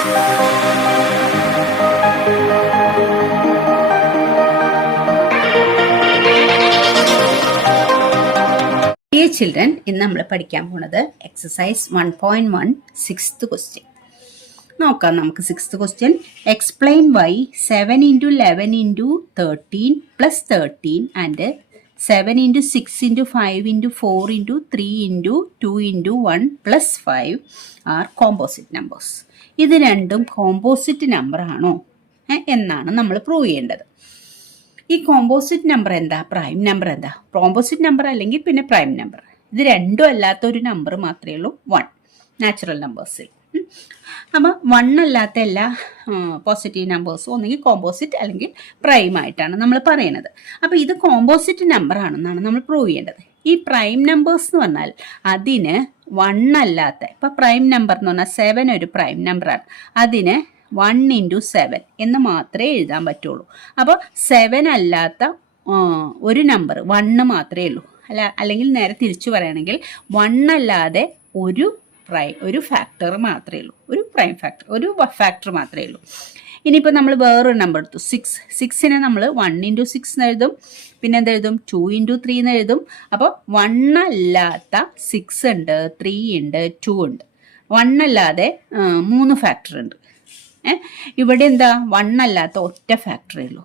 Dear children, ഇന്ന് നമ്മൾ പഠിക്കാൻ പോണത് എക്സസൈസ് 1.1 സിക്സ്ത് ക്വസ്റ്റ്യൻ നോക്കാം. നമുക്ക് sixth question, explain Y 7 into 11 into 13 plus 13 and 7 into 6 into 5 into 4 into 3 into 2 into 1 plus 5 are composite numbers. ഇത് രണ്ടും കോമ്പോസിറ്റ് നമ്പർ ആണോ എന്നാണ് നമ്മൾ പ്രൂവ് ചെയ്യേണ്ടത്. ഈ കോമ്പോസിറ്റ് നമ്പർ എന്താ, പ്രൈം നമ്പർ എന്താ? കോമ്പോസിറ്റ് നമ്പർ അല്ലെങ്കിൽ പിന്നെ പ്രൈം നമ്പർ, ഇത് രണ്ടും അല്ലാത്ത ഒരു നമ്പർ മാത്രമേ ഉള്ളൂ 1 നാച്ചുറൽ നമ്പേഴ്സിൽ. അപ്പം 1 അല്ലാത്ത എല്ലാ പോസിറ്റീവ് നമ്പേഴ്സും ഒന്നെങ്കിൽ കോമ്പോസിറ്റ് അല്ലെങ്കിൽ പ്രൈം ആയിട്ടാണ് നമ്മൾ പറയുന്നത്. അപ്പോൾ ഇത് കോമ്പോസിറ്റ് നമ്പർ ആണെന്നാണ് നമ്മൾ പ്രൂവ് ചെയ്യേണ്ടത്. ഈ പ്രൈം നമ്പേഴ്സ് എന്ന് പറഞ്ഞാൽ അതിന് 1 അല്ലാത്ത, ഇപ്പം പ്രൈം നമ്പർ എന്ന് പറഞ്ഞാൽ 7 ഒരു പ്രൈം നമ്പറാണ്, അതിന് 1 into 7 എന്ന് മാത്രമേ എഴുതാൻ പറ്റുള്ളൂ. അപ്പോൾ 7 അല്ലാത്ത ഒരു നമ്പർ 1 മാത്രമേ ഉള്ളൂ. അല്ലെങ്കിൽ നേരെ തിരിച്ചു പറയുകയാണെങ്കിൽ 1 അല്ലാതെ ഒരു ഫാക്ടർ മാത്രമേ ഉള്ളൂ, ഒരു പ്രൈം ഫാക്ടർ, ഒരു ഫാക്ടർ മാത്രമേ ഉള്ളൂ. ഇനിയിപ്പോൾ നമ്മൾ വേറൊരു നമ്പർ എടുത്തു, 6നെ നമ്മൾ 1 into 6 എന്ന് എഴുതും, പിന്നെ എന്തെഴുതും 2 into 3 എന്ന് എഴുതും. അപ്പോൾ 1 അല്ലാത്ത 6 ഉണ്ട്, 3 ഉണ്ട്, 2 ഉണ്ട്. 1 അല്ലാതെ 3 ഫാക്ടർ ഉണ്ട്. ഇവിടെ എന്താ, 1 അല്ലാത്ത ഒറ്റ ഫാക്ടറേ ഉള്ളൂ.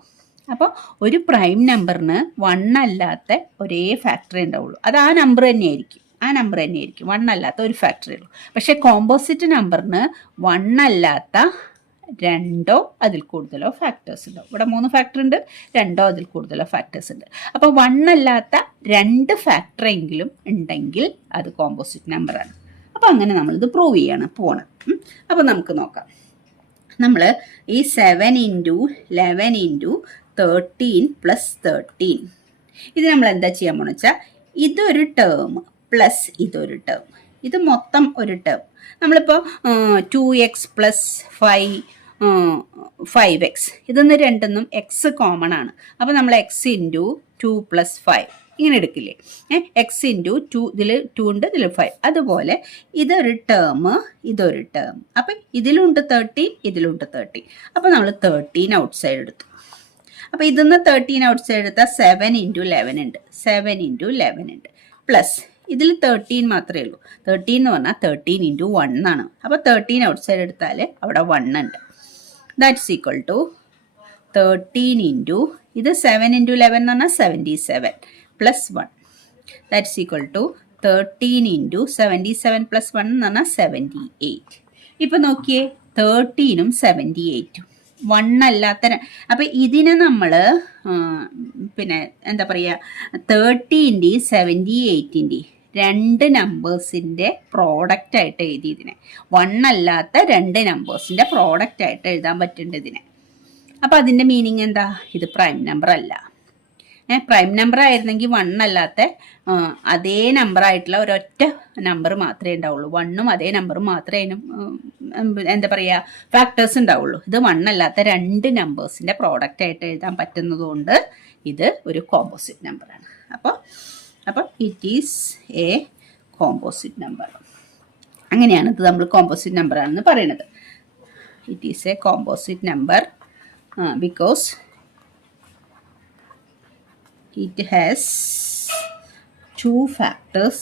അപ്പോൾ ഒരു പ്രൈം നമ്പറിന് 1 അല്ലാത്ത ഒരേ ഫാക്ടറേ ഉണ്ടാവുള്ളൂ, അത് ആ നമ്പർ തന്നെയായിരിക്കും, 1 അല്ലാത്ത ഒരു ഫാക്ടറേ ഉള്ളൂ. പക്ഷേ കോമ്പോസിറ്റ് നമ്പറിന് 1 അല്ലാത്ത 2 അതിൽ കൂടുതലോ ഫാക്ടേഴ്സ് ഉണ്ടാവും. ഇവിടെ 3 ഫാക്ടർ ഉണ്ട്, 2 അതിൽ കൂടുതലോ ഫാക്ടേഴ്സ് ഉണ്ട്. അപ്പോൾ 1 അല്ലാത്ത 2 ഫാക്ടറെങ്കിലും ഉണ്ടെങ്കിൽ അത് കോമ്പോസിറ്റ് നമ്പറാണ്. അപ്പോൾ അങ്ങനെ നമ്മളിത് പ്രൂവ് ചെയ്യാണ് പോകണം. അപ്പോൾ നമുക്ക് നോക്കാം. നമ്മൾ ഈ 7 into 11 into 13 plus 13 ഇത് നമ്മൾ എന്താ ചെയ്യാൻ പോണെന്ന് വെച്ചാൽ, ഇതൊരു ടേം പ്ലസ് ഇതൊരു ടേം, ഇത് മൊത്തം ഒരു ടേം. നമ്മളിപ്പോൾ 2x plus 5x ഇതൊന്ന് രണ്ടെന്നും എക്സ് കോമൺ ആണ്. അപ്പോൾ നമ്മൾ എക്സ് ഇൻറ്റു 2 plus 5 ഇങ്ങനെ എടുക്കില്ലേ, എക്സ് ഇൻറ്റു 2, ഇതിൽ 2 ഉണ്ട്, ഇതിൽ 5. അതുപോലെ ഇതൊരു ടേം, ഇതൊരു ടേം. അപ്പം ഇതിലുണ്ട് 13, ഇതിലുണ്ട് 13. അപ്പോൾ നമ്മൾ 13 ഔട്ട് സൈഡ് എടുത്തു. അപ്പോൾ ഇതിന്ന് 13 ഔട്ട് സൈഡ് എടുത്താൽ 7 into 11 ഉണ്ട്, 7 into 11 ഉണ്ട്. പ്ലസ് ഇതിൽ 13 മാത്രമേ ഉള്ളൂ. 13 എന്ന് പറഞ്ഞാൽ 13 into 1 ആണ്. അപ്പോൾ 13 ഔട്ട് സൈഡ് എടുത്താൽ അവിടെ 1 ഉണ്ട്. ദാറ്റ്സ് ഈക്വൽ ടു 13 into ഇത് 7 into 11 എന്ന് പറഞ്ഞാൽ 77 plus 1. That's equal to 13 into 77 plus 1 എന്ന് പറഞ്ഞാൽ 78. ഇപ്പം നോക്കിയേ, 13ഉം 78ഉം 1 അല്ലാത്ത. അപ്പം ഇതിനെ നമ്മൾ പിന്നെ എന്താ പറയുക, 30ൻ്റെയും 78ൻ്റെയും 2 നമ്പേഴ്സിൻ്റെ പ്രോഡക്റ്റ് ആയിട്ട് എഴുതി. ഇതിനെ 1 അല്ലാത്ത 2 നമ്പേഴ്സിൻ്റെ പ്രോഡക്റ്റ് ആയിട്ട് എഴുതാൻ പറ്റുന്നുണ്ട് ഇതിനെ. അപ്പം അതിൻ്റെ മീനിങ് എന്താ, ഇത് പ്രൈം നമ്പർ അല്ല. പ്രൈം നമ്പർ ആയിരുന്നെങ്കിൽ 1 അല്ലാത്ത അതേ നമ്പർ ആയിട്ടുള്ള ഒരൊറ്റ നമ്പർ മാത്രമേ ഉണ്ടാവുള്ളൂ, 1ഉം അതേ നമ്പർ മാത്രമേ അതിന് എന്താ പറയുക ഫാക്ടേഴ്സ് ഉണ്ടാവുള്ളൂ. ഇത് 1 അല്ലാത്ത 2 നമ്പേഴ്സിൻ്റെ പ്രോഡക്റ്റ് ആയിട്ട് എഴുതാൻ പറ്റുന്നതുകൊണ്ട് ഇത് ഒരു കോമ്പോസിറ്റ് നമ്പറാണ്. അപ്പോൾ it is a composite number. അങ്ങനെയാണ് ഇത് നമ്മൾ കോമ്പോസിറ്റ് നമ്പറാണെന്ന് പറയുന്നത്. It is a composite number because it has 2 factors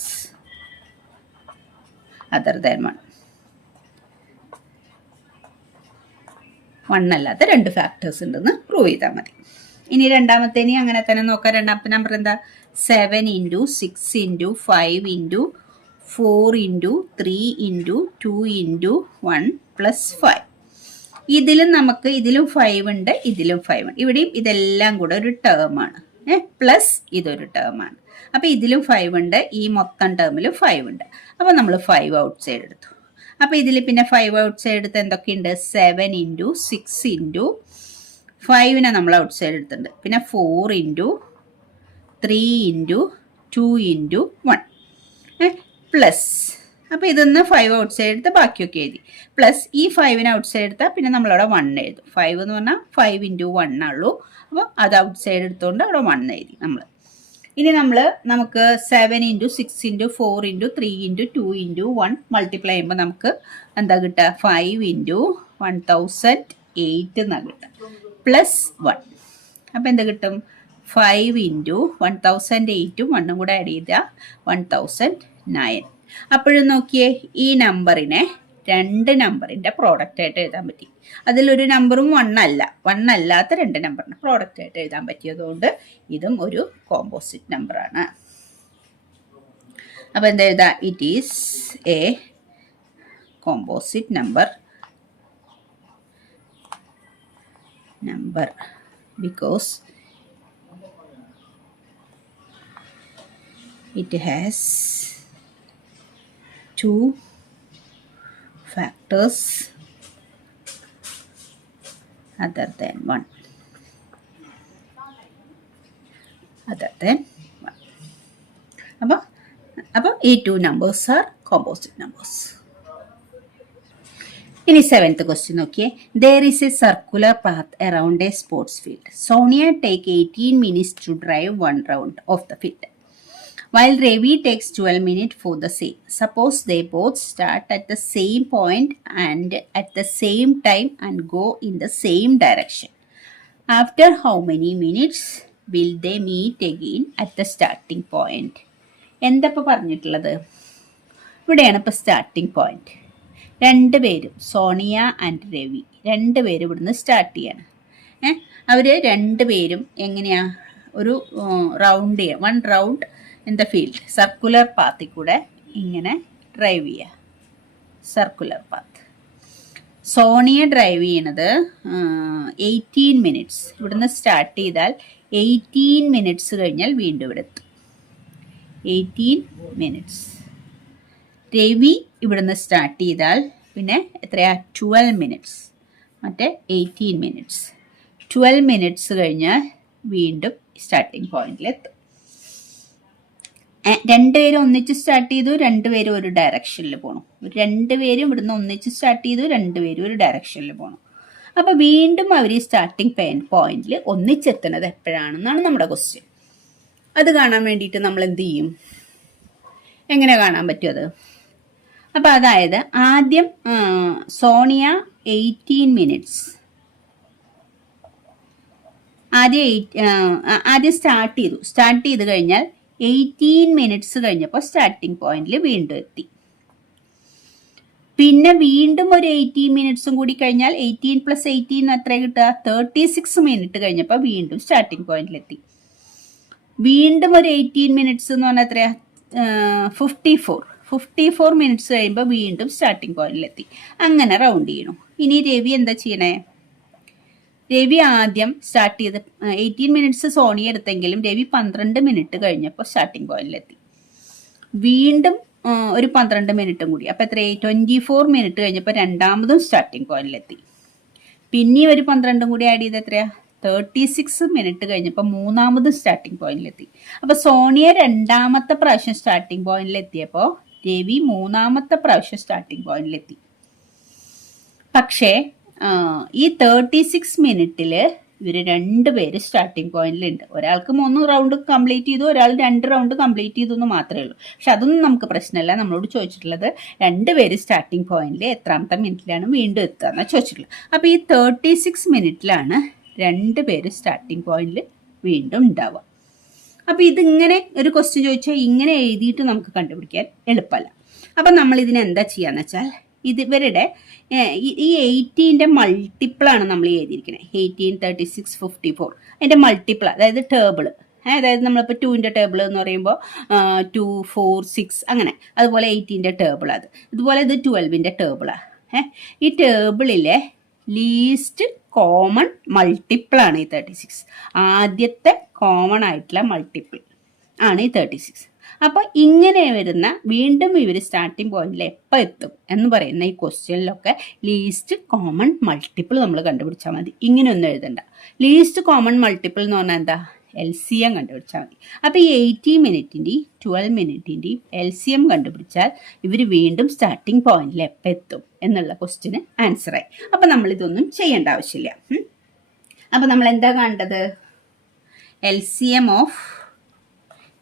other than 1. 1 അല്ലാത്ത 2 ഫാക്ടേഴ്സ് ഉണ്ടെന്ന് പ്രൂവ് ചെയ്താൽ മതി. ഇനി രണ്ടാമത്തേനി അങ്ങനെ തന്നെ നോക്കാം. രണ്ടാമത്തെ നമ്പർ എന്താ, 7 into 6 into 5 into 4 into 3 into 2 into 1 plus 5. ഇതിലും 5 ഉണ്ട്, ഇതിലും 5 ഉണ്ട്. ഇവിടെയും ഇതെല്ലാം കൂടെ ഒരു ടേമാണ്, പ്ലസ് ഇതൊരു ടേമാണ്. അപ്പോൾ ഇതിലും 5 ഉണ്ട്, ഈ മൊത്തം ടേമിലും 5 ഉണ്ട്. അപ്പോൾ നമ്മൾ 5 ഔട്ട് സൈഡ് എടുത്തു. അപ്പോൾ ഇതിൽ പിന്നെ 5 ഔട്ട് സൈഡ് എടുത്ത് എന്തൊക്കെയുണ്ട്, 7 into 6 into 5നെ നമ്മൾ ഔട്ട് സൈഡ് എടുത്തിട്ടുണ്ട്. പിന്നെ 4 into 3 into 2 into 1 പ്ലസ്. അപ്പോൾ ഇതൊന്ന് 5 ഔട്ട് സൈഡ് എടുത്ത് ബാക്കിയൊക്കെ എഴുതി. പ്ലസ് ഈ 5നെ ഔട്ട് സൈഡ് എടുത്താൽ പിന്നെ നമ്മളവിടെ 1 എഴുതും. 5 എന്ന് പറഞ്ഞാൽ 5 into 1 ഉള്ളൂ. അപ്പോൾ അത് ഔട്ട് സൈഡ് എടുത്തുകൊണ്ട് അവിടെ 1 എഴുതി നമ്മൾ. ഇനി നമുക്ക് 7 into 6 into 4 into 3 into 2 into 1 multiply ചെയ്യുമ്പോൾ നമുക്ക് എന്താ കിട്ടുക, 5 into 1008 എന്നാണ് കിട്ടുക. +1. അപ്പം എന്ത് കിട്ടും? 5 ഇൻറ്റു 1008 1 കൂടെ ആഡ് ചെയ്താൽ 1009. അപ്പോഴും നോക്കിയേ, ഈ നമ്പറിനെ 2 നമ്പറിൻ്റെ പ്രോഡക്റ്റ് ആയിട്ട് എഴുതാൻ പറ്റി. അതിലൊരു നമ്പറും 1 അല്ല, 1 അല്ലാത്ത 2 നമ്പറിന് പ്രോഡക്റ്റ് ആയിട്ട് എഴുതാൻ പറ്റിയതുകൊണ്ട് ഇതും ഒരു കോമ്പോസിറ്റ് നമ്പറാണ്. അപ്പോൾ എന്താ എഴുതാ? It is a composite number because it has 2 factors other than 1. അപ്പോൾ ഈ 2 numbers are composite numbers. ഇനി 7th question നോക്കിയേ. There is a circular path around a sports field. Sonia take 18 minutes to drive 1 round of the field, while Ravi takes 12 minutes for the same. Suppose they both start at the same point and at the same time and go in the same direction. After how many minutes will they meet again at the starting point? എന്താ ഇപ്പോൾ പറഞ്ഞിട്ടുള്ളത്? ഇവിടെയാണ് ഇപ്പോൾ starting point. 2 പേരും, Sonia and Ravi, 2 പേരും ഇവിടുന്ന് start ചെയ്യാണ്. അവർ 2 പേരും എങ്ങനെയാ ഒരു റൗണ്ട് ചെയ്യുക, 1 round in the field, circular പാത്തിൽ കൂടെ ഇങ്ങനെ ഡ്രൈവ് ചെയ്യുക. Circular path. സോണിയ ഡ്രൈവ് ചെയ്യണത് 18 മിനിറ്റ്സ്. ഇവിടുന്ന് സ്റ്റാർട്ട് ചെയ്താൽ 18 മിനിറ്റ്സ് കഴിഞ്ഞാൽ വീണ്ടും ഇവിടെ എത്തും. 18 മിനിറ്റ്സ്. രവി ഇവിടുന്ന് സ്റ്റാർട്ട് ചെയ്താൽ പിന്നെ എത്രയാ? 12 മിനിറ്റ്സ്. മറ്റേ 18 മിനിറ്റ്സ്. 12 മിനിറ്റ്സ് കഴിഞ്ഞാൽ വീണ്ടും സ്റ്റാർട്ടിങ് പോയിന്റിലെത്തും. 2 പേരും ഒന്നിച്ച് സ്റ്റാർട്ട് ചെയ്തു, 2 പേരും ഒരു ഡയറക്ഷനിൽ പോകണം. 2 പേരും ഇവിടുന്ന് ഒന്നിച്ച് സ്റ്റാർട്ട് ചെയ്തു, 2 പേരും ഒരു ഡയറക്ഷനിൽ പോകണം. അപ്പോൾ വീണ്ടും അവർ ഈ സ്റ്റാർട്ടിങ് പോയിന്റിൽ ഒന്നിച്ചെത്തുന്നത് എപ്പോഴാണെന്നാണ് നമ്മുടെ ക്വസ്റ്റ്യൻ. അത് കാണാൻ വേണ്ടിയിട്ട് നമ്മൾ എന്ത് ചെയ്യും? എങ്ങനെ കാണാൻ പറ്റും അത്? അപ്പോൾ അതായത് ആദ്യം സോണിയ 18 മിനിറ്റ്സ് ആദ്യം സ്റ്റാർട്ട് ചെയ്ത് കഴിഞ്ഞാൽ 18 മിനിറ്റ്സ് കഴിഞ്ഞപ്പോൾ സ്റ്റാർട്ടിംഗ് പോയിന്റിൽ വീണ്ടും എത്തി. പിന്നെ വീണ്ടും ഒരു 18 മിനിറ്റ്സും കൂടി കഴിഞ്ഞാൽ 18 + 18 എത്ര കിട്ടുക? 36 മിനിറ്റ് കഴിഞ്ഞപ്പോൾ വീണ്ടും സ്റ്റാർട്ടിംഗ് പോയിന്റിലെത്തി. വീണ്ടും ഒരു 18 മിനിറ്റ്സ് എന്ന് പറഞ്ഞാൽ എത്രയാ? 54 മിനിറ്റ്സ് കഴിയുമ്പോൾ വീണ്ടും സ്റ്റാർട്ടിംഗ് പോയിന്റിലെത്തി. അങ്ങനെ റൗണ്ട് ചെയ്യണം. ഇനി രവി എന്താ ചെയ്യണേ? രവി ആദ്യം സ്റ്റാർട്ട് ചെയ്ത് 18 മിനിറ്റ്സ് സോണിയ എടുത്തെങ്കിലും രവി 12 മിനിറ്റ് കഴിഞ്ഞപ്പോൾ സ്റ്റാർട്ടിംഗ് പോയിന്റിലെത്തി. വീണ്ടും ഒരു 12 മിനിറ്റും കൂടി, അപ്പോൾ എത്രയായി? 24 മിനിറ്റ് കഴിഞ്ഞപ്പോൾ രണ്ടാമതും സ്റ്റാർട്ടിംഗ് പോയിന്റിലെത്തി. പിന്നെയും ഒരു 12 കൂടി ആഡ് ചെയ്ത് എത്രയാ? 36 മിനിറ്റ് കഴിഞ്ഞപ്പോൾ മൂന്നാമതും സ്റ്റാർട്ടിംഗ് പോയിന്റിലെത്തി. അപ്പോൾ സോണിയ രണ്ടാമത്തെ പ്രാവശ്യം സ്റ്റാർട്ടിംഗ് പോയിന്റിലെത്തിയപ്പോൾ രവി മൂന്നാമത്തെ പ്രാവശ്യം സ്റ്റാർട്ടിംഗ് പോയിന്റിലെത്തി. പക്ഷേ ഈ 36 മിനിറ്റിൽ ഇവർ 2 പേര് സ്റ്റാർട്ടിംഗ് പോയിന്റിലുണ്ട്. ഒരാൾക്ക് 3 റൗണ്ട് കംപ്ലീറ്റ് ചെയ്തു, ഒരാൾ 2 റൗണ്ട് കംപ്ലീറ്റ് ചെയ്തു എന്ന് മാത്രമേ ഉള്ളൂ. പക്ഷെ അതൊന്നും നമുക്ക് പ്രശ്നമല്ല. നമ്മളോട് ചോദിച്ചിട്ടുള്ളത് 2 പേര് സ്റ്റാർട്ടിംഗ് പോയിന്റിൽ എത്രാമത്തെ മിനിറ്റിലാണ് വീണ്ടും എത്തുക എന്നാണ് ചോദിച്ചിട്ടുള്ളത്. അപ്പോൾ ഈ 36 മിനിറ്റിലാണ് 2 പേര് സ്റ്റാർട്ടിംഗ് പോയിന്റിൽ വീണ്ടും ഉണ്ടാവുക. അപ്പോൾ ഇതിങ്ങനെ ഒരു ക്വസ്റ്റ്യൻ ചോദിച്ചാൽ ഇങ്ങനെ എഴുതിയിട്ട് നമുക്ക് കണ്ടുപിടിക്കാൻ എളുപ്പമല്ല. അപ്പം നമ്മൾ ഇതിന് എന്താ ചെയ്യാന്ന് വെച്ചാൽ ഇവരുടെ ഈ 18ൻ്റെ മൾട്ടിപ്പിളാണ് നമ്മൾ എഴുതിയിരിക്കുന്നത്. 18, 36, 54 അതിൻ്റെ മൾട്ടിപ്പിൾ, അതായത് ടേബിൾ. അതായത് നമ്മളിപ്പോൾ 2ൻ്റെ ടേബിൾ എന്ന് പറയുമ്പോൾ 2, 4, 6 അങ്ങനെ. അതുപോലെ 18ൻ്റെ ടേബിൾ അത്. ഇതുപോലെ ഇത് 12ൻ്റെ ടേബിളാണ്. ഈ ടേബിളിലെ ലീസ്റ്റ് കോമൺ മൾട്ടിപ്പിളാണ് ഈ 36. ആദ്യത്തെ കോമൺ ആയിട്ടുള്ള മൾട്ടിപ്പിൾ ആണ് ഈ 36. അപ്പോൾ ഇങ്ങനെ വരുന്ന വീണ്ടും ഇവർ സ്റ്റാർട്ടിംഗ് പോയിന്റിൽ എപ്പോൾ എത്തും എന്ന് പറയുന്ന ഈ ക്വസ്റ്റ്യനിലൊക്കെ ലീസ്റ്റ് കോമൺ മൾട്ടിപ്പിൾ നമ്മൾ കണ്ടുപിടിച്ചാൽ മതി. ഇങ്ങനെയൊന്നും എഴുതണ്ട. ലീസ്റ്റ് കോമൺ മൾട്ടിപ്പിൾ എന്ന് പറഞ്ഞാൽ എന്താ? LCM കണ്ടുപിടിച്ചാൽ മതി. അപ്പോൾ ഈ 18 മിനിറ്റിൻ്റെയും 12 മിനിറ്റിൻ്റെയും LCM കണ്ടുപിടിച്ചാൽ ഇവർ വീണ്ടും സ്റ്റാർട്ടിംഗ് പോയിന്റിൽ എപ്പോൾ എത്തും എന്നുള്ള ക്വസ്റ്റ്യന് ആൻസറായി. അപ്പോൾ നമ്മളിതൊന്നും ചെയ്യേണ്ട ആവശ്യമില്ല. അപ്പോൾ നമ്മൾ എന്താ കണ്ടത്? LCM ഓഫ്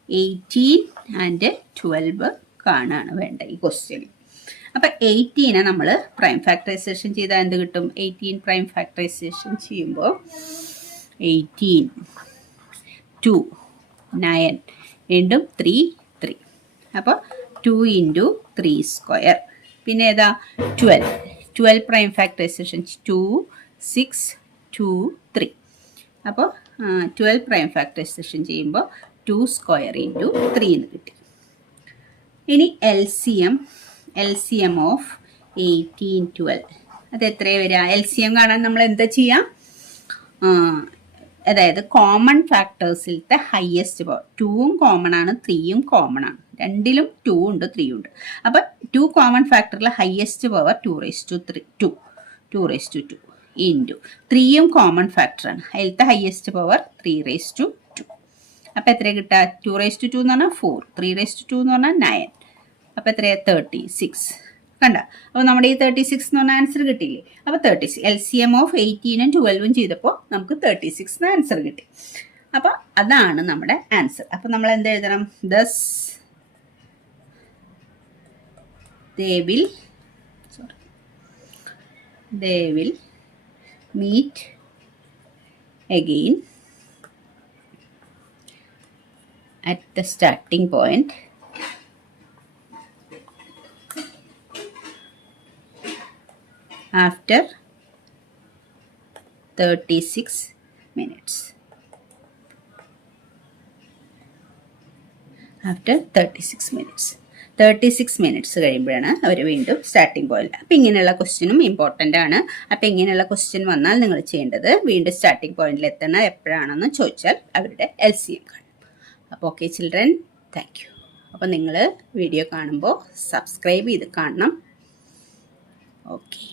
18 and 12 കാണാണ് വേണ്ട ഈ ക്വസ്റ്റ്യൻ. അപ്പോൾ 18 നമ്മൾ പ്രൈം ഫാക്ടറൈസേഷൻ ചെയ്താൽ എന്ത് കിട്ടും? 18 പ്രൈം ഫാക്ടറൈസേഷൻ ചെയ്യുമ്പോൾ 18 2 9 വീണ്ടും 3 3. അപ്പോൾ 2 × 3 സ്ക്വയർ. പിന്നെ ഏതാ? 12 പ്രൈം ഫാക്ടറൈസേഷൻ 2 6 2 3. അപ്പോൾ 12 പ്രൈം ഫാക്ടറൈസേഷൻ ചെയ്യുമ്പോൾ 2 സ്ക്വയർ × 3 എന്ന് കിട്ടി. ഇനി LCM ഓഫ് 18 12 അത് എത്രയാണ് വരിക? LCM കാണാൻ നമ്മൾ എന്താ ചെയ്യാം? അതായത് കോമൺ ഫാക്ടേഴ്സിലത്തെ ഹയസ്റ്റ് പവർ 2ഉം കോമൺ ആണ് 3ഉം കോമൺ ആണ്. രണ്ടിലും 2 ഉണ്ട് 3 ഉണ്ട്. അപ്പം 2 കോമൺ ഫാക്ടറിലെ ഹയസ്റ്റ് പവർ 2 2 ഇൻറ്റു 3യും കോമൺ ഫാക്ടറാണ്. അതിലത്തെ ഹയസ്റ്റ് പവർ 3 അപ്പം എത്ര കിട്ടുക? 2 എന്ന് പറഞ്ഞാൽ 4, 3 എന്ന് പറഞ്ഞാൽ 9. അപ്പം എത്രയാണ്? 36. കണ്ട? അപ്പോൾ നമ്മുടെ ഈ 36 എന്ന് പറഞ്ഞ ആൻസർ കിട്ടിയില്ലേ? അപ്പോൾ 36 LCM ഓഫ് 18ഉം 12ഉം ചെയ്തപ്പോൾ നമുക്ക് 36 എന്ന് ആൻസർ കിട്ടി. അപ്പോൾ അതാണ് നമ്മുടെ ആൻസർ. അപ്പോൾ നമ്മൾ എന്ത് എഴുതണം? Thus they will meet again at the starting point after 36 minutes. After 36 minutes. 36 minutes കഴിയുമ്പോഴാണ് അവർ വീണ്ടും സ്റ്റാർട്ടിംഗ് പോയിന്റ്. അപ്പോൾ ഇങ്ങനെയുള്ള ക്വസ്റ്റ്യനും ഇമ്പോർട്ടൻ്റ് ആണ്. അപ്പോൾ ഇങ്ങനെയുള്ള ക്വസ്റ്റ്യൻ വന്നാൽ നിങ്ങൾ ചെയ്യേണ്ടത് വീണ്ടും സ്റ്റാർട്ടിംഗ് പോയിന്റിൽ എത്തുന്ന എപ്പോഴാണെന്ന് ചോദിച്ചാൽ അവരുടെ LCM കാണും. അപ്പോൾ ഓക്കെ ചിൽഡ്രൻ, താങ്ക് യു. അപ്പോൾ നിങ്ങൾ വീഡിയോ കാണുമ്പോൾ സബ്സ്ക്രൈബ് ചെയ്ത് കാണണം. ഓക്കെ.